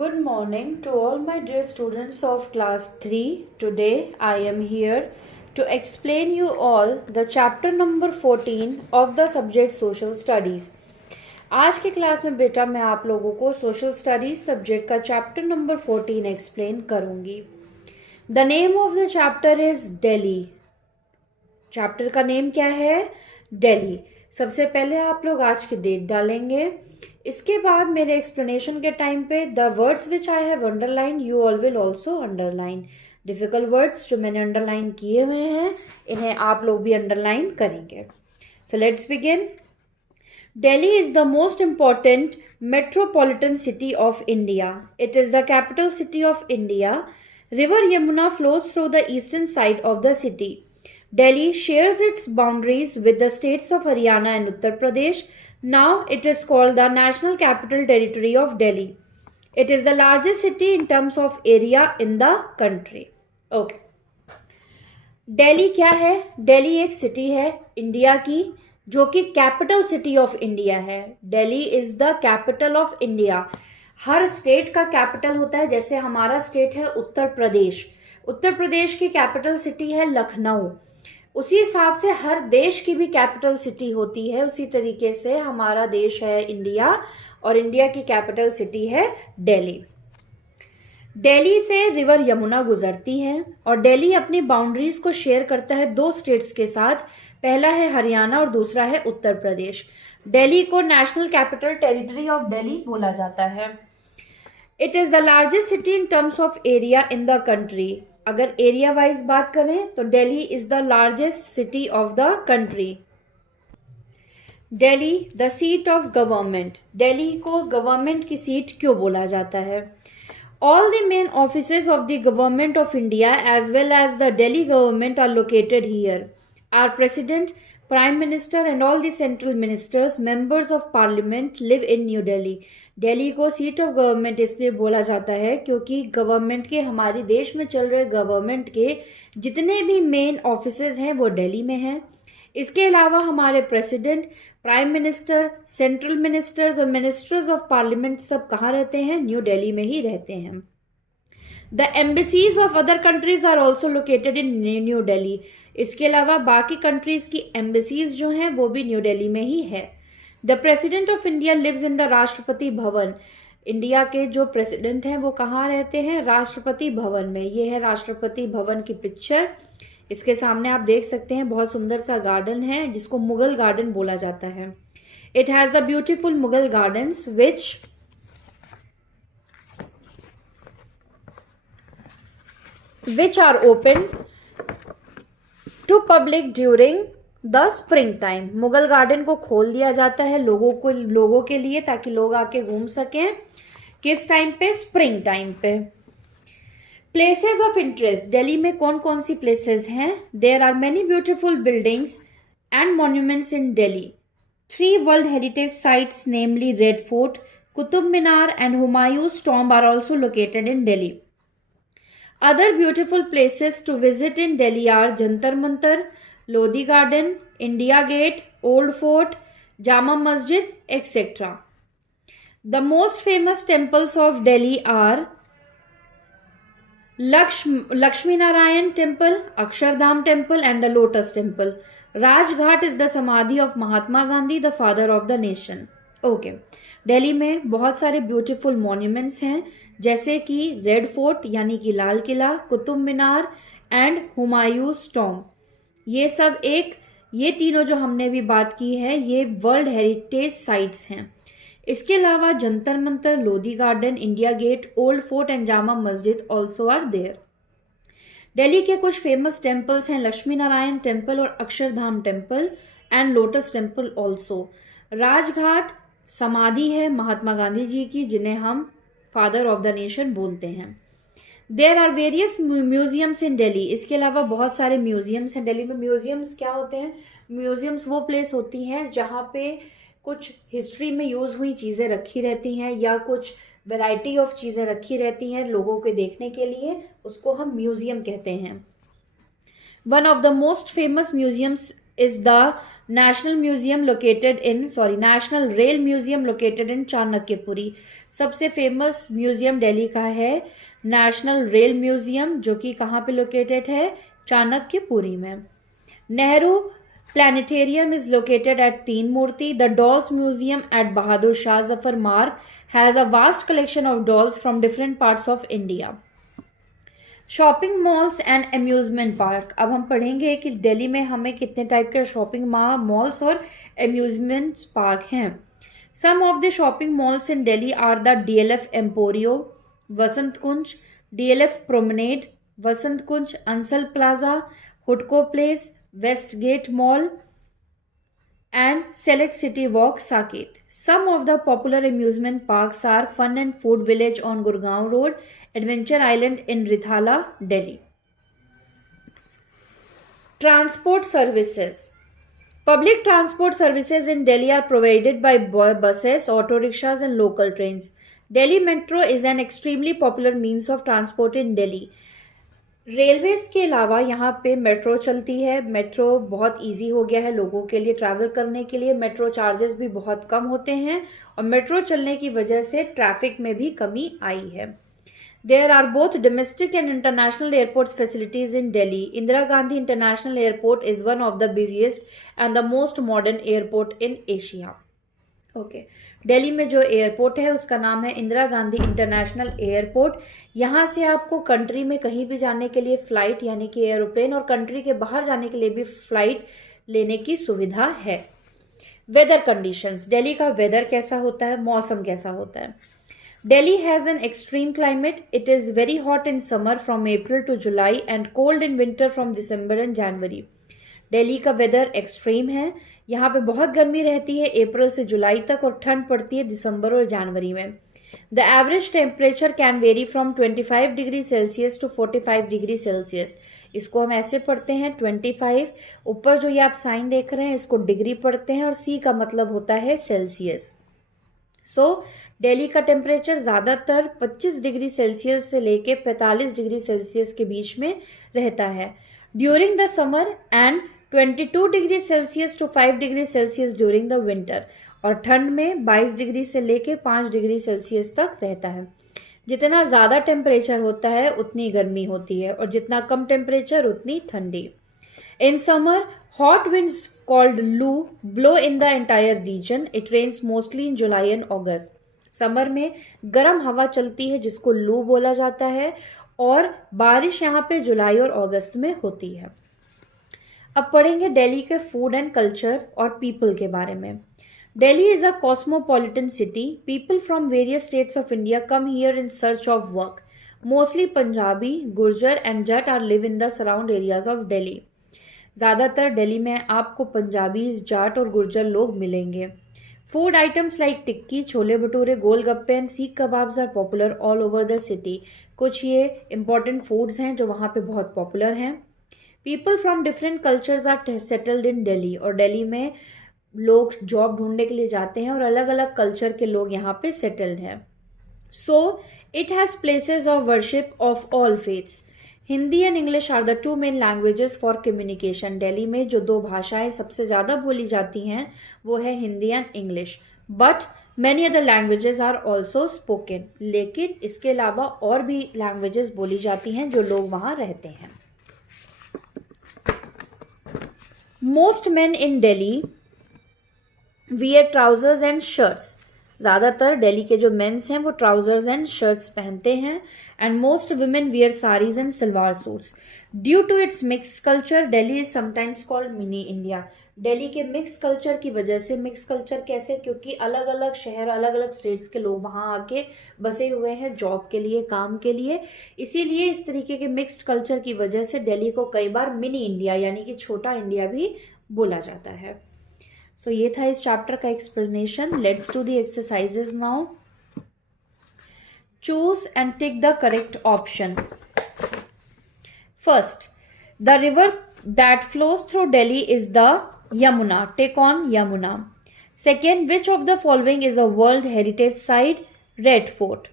Good morning to all my dear students of class 3. Today I am here to explain you all the chapter number 14 of the subject social studies. आज के class में बेटा मैं आप लोगों को social studies subject का chapter number 14 explain करूंगी. The name of the chapter is Delhi. Chapter का नेम क्या है? दिल्ली. सबसे पहले आप लोग आज की डेट डालेंगे. इसके बाद मेरे एक्सप्लेनेशन के टाइम पे the words which I have underline you all will also underline. Difficult words जो मैंने अंडरलाइन किए हुए हैं इन्हें आप लोग भी अंडरलाइन करेंगे. So let's begin. Delhi is the most important metropolitan city of India. It is the capital city of India. River Yamuna flows through the eastern side of the city. Delhi shares its boundaries with the states of Haryana and Uttar Pradesh. Now it is called the National Capital Territory of Delhi. It is the largest city in terms of area in the country. Okay. Delhi क्या है? दिल्ली एक city है India की जो कि capital city of India है. Delhi is the capital of India. Her state का capital होता है. जैसे हमारा स्टेट है उत्तर प्रदेश. उत्तर प्रदेश की कैपिटल सिटी है लखनऊ. उसी हिसाब से हर देश की भी कैपिटल सिटी होती है. उसी तरीके से हमारा देश है इंडिया और इंडिया की कैपिटल सिटी है दिल्ली. दिल्ली से रिवर यमुना गुजरती है और दिल्ली अपनी बाउंड्रीज को शेयर करता है दो स्टेट्स के साथ. पहला है हरियाणा और दूसरा है उत्तर प्रदेश. दिल्ली को national capital territory of Delhi बोला जाता है. It is the largest city in terms of area in the country. अगर एरिया वाइज बात करें तो Delhi is the largest city of the country. Delhi the seat of government. Delhi को गवर्नमेंट की सीट क्यों बोला जाता है? All the main offices of the government of India as well as the Delhi government are located here. Our president, prime minister and all the central ministers, members of parliament live in New Delhi. Delhi को seat of government इसलिए बोला जाता है क्योंकि government के हमारे देश में चल रहे गवर्नमेंट के जितने भी मेन ऑफिसेज हैं वो दिल्ली में हैं. इसके अलावा हमारे president, prime minister, central ministers और मिनिस्टर्स ऑफ पार्लियामेंट सब कहाँ रहते हैं? न्यू दिल्ली में ही रहते हैं. The embassies of other countries are also located in New Delhi. इसके अलावा बाकी कंट्रीज की एम्बेसीज जो हैं वो भी न्यू दिल्ली में ही है. The president of India lives in the Rashtrapati Bhavan. India के जो प्रेसिडेंट हैं वो कहाँ रहते हैं? राष्ट्रपति भवन में. ये है राष्ट्रपति भवन की पिक्चर. इसके सामने आप देख सकते हैं बहुत सुंदर सा गार्डन है जिसको मुगल गार्डन बोला जाता है. It has the beautiful Mughal gardens which are open to public during the spring time. Mughal garden को खोल दिया जाता है लोगों के लिए ताकि लोग आके घूम सकें. किस टाइम पे? स्प्रिंग टाइम पे. Places of interest. दिल्ली में कौन कौन सी प्लेसेस हैं? There are many beautiful buildings and monuments in Delhi. 3 world heritage sites namely Red Fort, Qutub Minar and Humayun's tomb are also located in Delhi. Other beautiful places to visit in Delhi are Jantar Mantar, Lodi Garden, India Gate, Old Fort, Jama Masjid, etc. The most famous temples of Delhi are Lakshmi Narayan Temple, Akshardham Temple and the Lotus Temple. Rajghat is the Samadhi of Mahatma Gandhi, the father of the nation. Okay. Delhi में बहुत सारे beautiful monuments हैं जैसे कि red fort यानी कि Lal Qila, Qutub Minar and Humayun's tomb. ये तीनों जो हमने भी बात की है ये वर्ल्ड हेरिटेज साइट्स हैं. इसके अलावा Jantar Mantar, Lodhi Garden, India Gate, Old Fort and Jama Masjid also are there. Delhi के कुछ फेमस टेम्पल्स हैं लक्ष्मी नारायण टेम्पल और Akshardham temple and lotus temple also. Rajghat समाधि है महात्मा गांधी जी की जिन्हें हम फादर ऑफ द नेशन बोलते हैं. देयर आर वेरियस म्यूजियम्स इन दिल्ली. इसके अलावा बहुत सारे म्यूजियम्स हैं दिल्ली में. म्यूजियम्स क्या होते हैं? म्यूजियम्स वो प्लेस होती हैं जहाँ पे कुछ हिस्ट्री में यूज हुई चीज़ें रखी रहती हैं या कुछ वैरायटी ऑफ चीज़ें रखी रहती हैं लोगों के देखने के लिए. उसको हम म्यूजियम कहते हैं. One of the most famous museums is the National Rail Museum located in Chanakyapuri. सबसे फेमस म्यूजियम दिल्ली का है नेशनल रेल म्यूजियम, जो कि कहाँ पे लोकेटेड है, चाणक्यपुरी में. Nehru Planetarium is located at Teen Murti. The Dolls Museum at Bahadur Shah Zafar Marg has a vast collection of dolls from different parts of India. Shopping malls and amusement park. अब हम पढ़ेंगे कि दिल्ली में हमें कितने type के shopping malls और amusement park हैं. Some of the shopping malls in Delhi are the DLF Emporio, Vasant Kunj, DLF Promenade, Vasant Kunj, Ansal Plaza, हुडको Place, Westgate Mall, and Select City Walk, Saket. Some of the popular amusement parks are Fun and Food Village on Gurgaon Road, Adventure Island in Rithala, Delhi. Transport services. Public transport services in Delhi are provided by buses, auto rickshaws, and local trains. Delhi Metro is an extremely popular means of transport in Delhi. Railways के अलावा यहाँ पे metro चलती है. Metro बहुत easy हो गया है लोगों के लिए ट्रैवल करने के लिए. मेट्रो चार्जेस भी बहुत कम होते हैं और मेट्रो चलने की वजह से ट्रैफिक में भी कमी आई है. There are both domestic and international airports facilities in Delhi. Indira Gandhi International Airport is one of the busiest and the most modern airport in Asia. Okay, Delhi में जो एयरपोर्ट है उसका नाम है इंदिरा गांधी इंटरनेशनल एयरपोर्ट. यहाँ से आपको कंट्री में कहीं भी जाने के लिए फ्लाइट यानी कि एरोप्लेन और कंट्री के बाहर जाने के लिए भी फ्लाइट लेने की सुविधा है. Weather conditions. दिल्ली का वेदर कैसा होता है, मौसम कैसा होता है. Delhi has an extreme climate. It is very hot in summer from April to July and cold in winter from December and January. Delhi का वेदर एक्सट्रीम है. यहाँ पे बहुत गर्मी रहती है अप्रैल से जुलाई तक और ठंड पड़ती है दिसंबर और जनवरी में. The average temperature can vary from 25 degree Celsius to 45 degree Celsius. इसको हम ऐसे पढ़ते हैं 25, ऊपर जो ये आप साइन देख रहे हैं इसको डिग्री पढ़ते हैं और सी का मतलब होता है सेल्सियस. सो दिल्ली का टेम्परेचर ज़्यादातर 25 डिग्री सेल्सियस से लेके 45 डिग्री सेल्सियस के बीच में रहता है during the summer and 22 degree Celsius to 5 degree Celsius during the winter. और ठंड में 22 डिग्री से लेके 5 डिग्री सेल्सियस तक रहता है. जितना ज़्यादा टेम्परेचर होता है उतनी गर्मी होती है और जितना कम टेम्परेचर उतनी ठंडी. In summer hot winds called लू blow in the entire region. It rains mostly in July and August. Summer में गर्म हवा चलती है जिसको लू बोला जाता है और बारिश यहाँ पे जुलाई और अगस्त में होती है. अब पढ़ेंगे दिल्ली के फूड एंड कल्चर और पीपल के बारे में. Delhi is a cosmopolitan city. People from various states of India come here in search of work. Mostly Punjabi, Gurjar and Jat are live in the surround areas of Delhi. ज़्यादातर दिल्ली में आपको पंजाबीज, जाट और गुर्जर लोग मिलेंगे. Food items like tikki, chole bhature, golgappe and seekh kebabs are popular all over the city. कुछ ये important foods हैं जो वहाँ पे बहुत पॉपुलर हैं. People from different cultures are settled in Delhi. और दिल्ली में लोग जॉब ढूंढने के लिए जाते हैं और अलग अलग कल्चर के लोग यहाँ पे सेटल्ड हैं. So it has places of worship of all faiths. Hindi and English are the two main languages for communication. Delhi में जो दो भाषाएं सबसे ज़्यादा बोली जाती हैं वो है Hindi and English. But many other languages are also spoken. लेकिन इसके अलावा और भी लैंग्वेजेस बोली जाती हैं जो लोग वहाँ रहते हैं. Most man in Delhi wear trousers and shirts. ज़्यादातर दिल्ली के जो मेंस हैं वो ट्राउजर्स एंड शर्ट्स पहनते हैं. And most women wear saris and salwar suits. Due to its mix culture Delhi is sometimes called mini India. Delhi के मिक्स कल्चर की वजह से, मिक्स कल्चर कैसे, क्योंकि अलग अलग शहर, अलग अलग स्टेट्स के लोग वहाँ आके बसे हुए हैं जॉब के लिए, काम के लिए. इसीलिए इस तरीके के मिक्स्ड कल्चर की वजह से दिल्ली को कई बार मिनी इंडिया यानी कि छोटा इंडिया भी बोला जाता है. सो ये था इस चैप्टर का explanation. Let's do the exercises now. Choose and tick the correct option. First, the river that flows through Delhi is the Yamuna. Take on Yamuna. Second, which of the following is a World Heritage Site? Red Fort.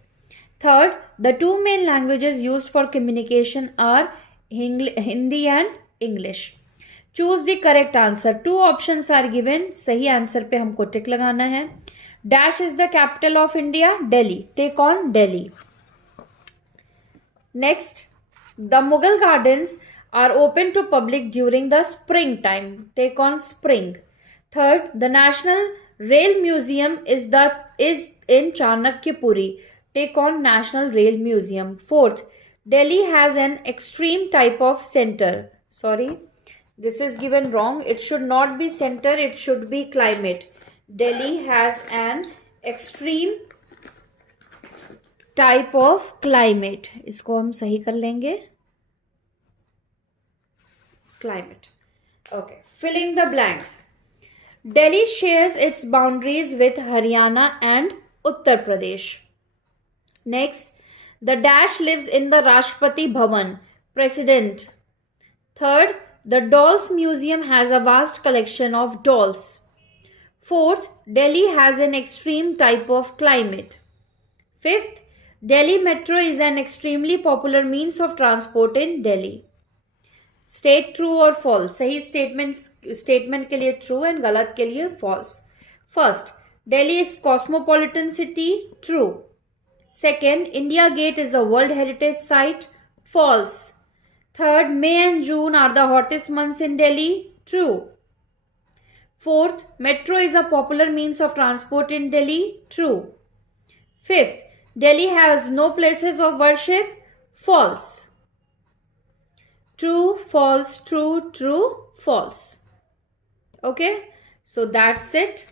Third, the two main languages used for communication are Hindi and English. Choose the correct answer. 2 options are given. सही answer पे हमको tick लगाना है. Dash is the capital of India. Delhi. Take on Delhi. Next, the Mughal Gardens are open to public during the spring time. Take on spring. Third, the National Rail Museum is in Chanakyapuri. Take on National Rail Museum. Fourth, Delhi has an extreme type of center. Sorry, this is given wrong. It should not be center, it should be climate. Delhi has an extreme type of climate. इसको हम सही कर लेंगे. Climate. Okay. Filling the blanks. Delhi shares its boundaries with Haryana and Uttar Pradesh. Next, the dash lives in the Rashtrapati Bhavan. President. Third, the Dolls Museum has a vast collection of dolls. Fourth, Delhi has an extreme type of climate. Fifth, Delhi Metro is an extremely popular means of transport in Delhi. State true और false. सही statement के लिए true and गलत के लिए false. First, Delhi is cosmopolitan city. True. Second, India Gate is a world heritage site. False. Third, May and June are the hottest months in Delhi. True. Fourth, metro is a popular means of transport in Delhi. True. Fifth, Delhi has no places of worship. False. True, false, true, true, false. Okay, so that's it.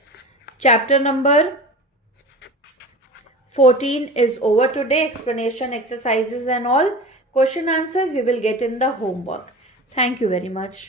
Chapter number 14 is over today. Explanation, exercises and all. Question answers you will get in the homework. Thank you very much.